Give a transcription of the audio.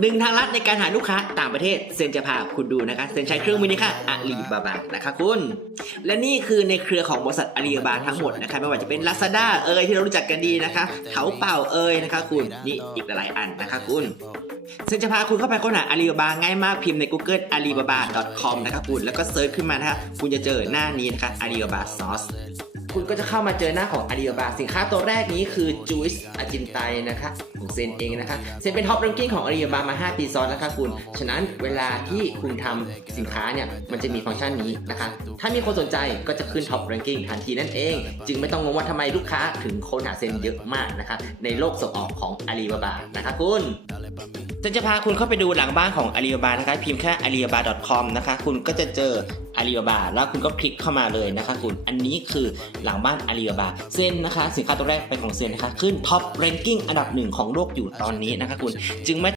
หนึ่งทางลัดในการหาลูกค้าต่างประเทศเซนจะพาคุณดูนะคะเซนใช้เครื่องมือนี้ค่ะอาลีบาบานะคะคุณ และนี่คือในเครือของบริษัทอาลีบาบาทั้งหมดนะคะไม่ว่าจะเป็น Lazada เอ่ยที่เรารู้จักกันดีนะคะเถาเป่าเอ่ยนะคะคุณนี่อีกหลายอันนะคะคุณเซึ่งจะพาคุณเข้าไปค้นหาอาลีบาบาง่ายมากพิมพ์ใน Google alibaba.com นะครับคุณแล้วก็เซิร์ชขึ้นมานะคะคุณจะเจอหน้านี้นะคะ Alibaba Sauce คุณก็จะเข้ามาเจอหน้าของ Alibaba สินค้าตัวแรกนี้คือ Juice อาจินไตนะคะของเซนเองนะคะเซนเป็นท็อป r ร n กิ้งของ Alibaba มา 5 ปีซ้อนแล้วค่ะคุณ ฉะนั้นเวลาที่คุณทำสินค้าเนี่ยมันจะมีฟังก์ชันนี้นะคะ ถ้ามีคนสนใจก็จะขึ้นท็อป r ร n กิ้งทันทีนั่นเอง จึงไม่ต้องงงว่าทำไมลูกค้าถึงค้นหาเซนเยอะมากนะคะในโลกส่งออกของ Alibaba นะคะคุณฉันจะพาคุณเข้าไปดูหลังบ้านของ Alibaba นะคะพิมพ์แค่ alibaba.com นะคะคุณก็จะเจอ อาลีบาบาแล้วคุณก็คลิกเข้ามาเลยนะคะคุณ อันนี้คือหลังบ้านอาลีบาบาเซนนะคะ สินค้าตัวแรกเป็นของเซนนะคะ ขึ้นท็อปเรนกิ้งอันดับหนึ่งของโลกอยู่ตอนนี้นะคะคุณ จึงไม่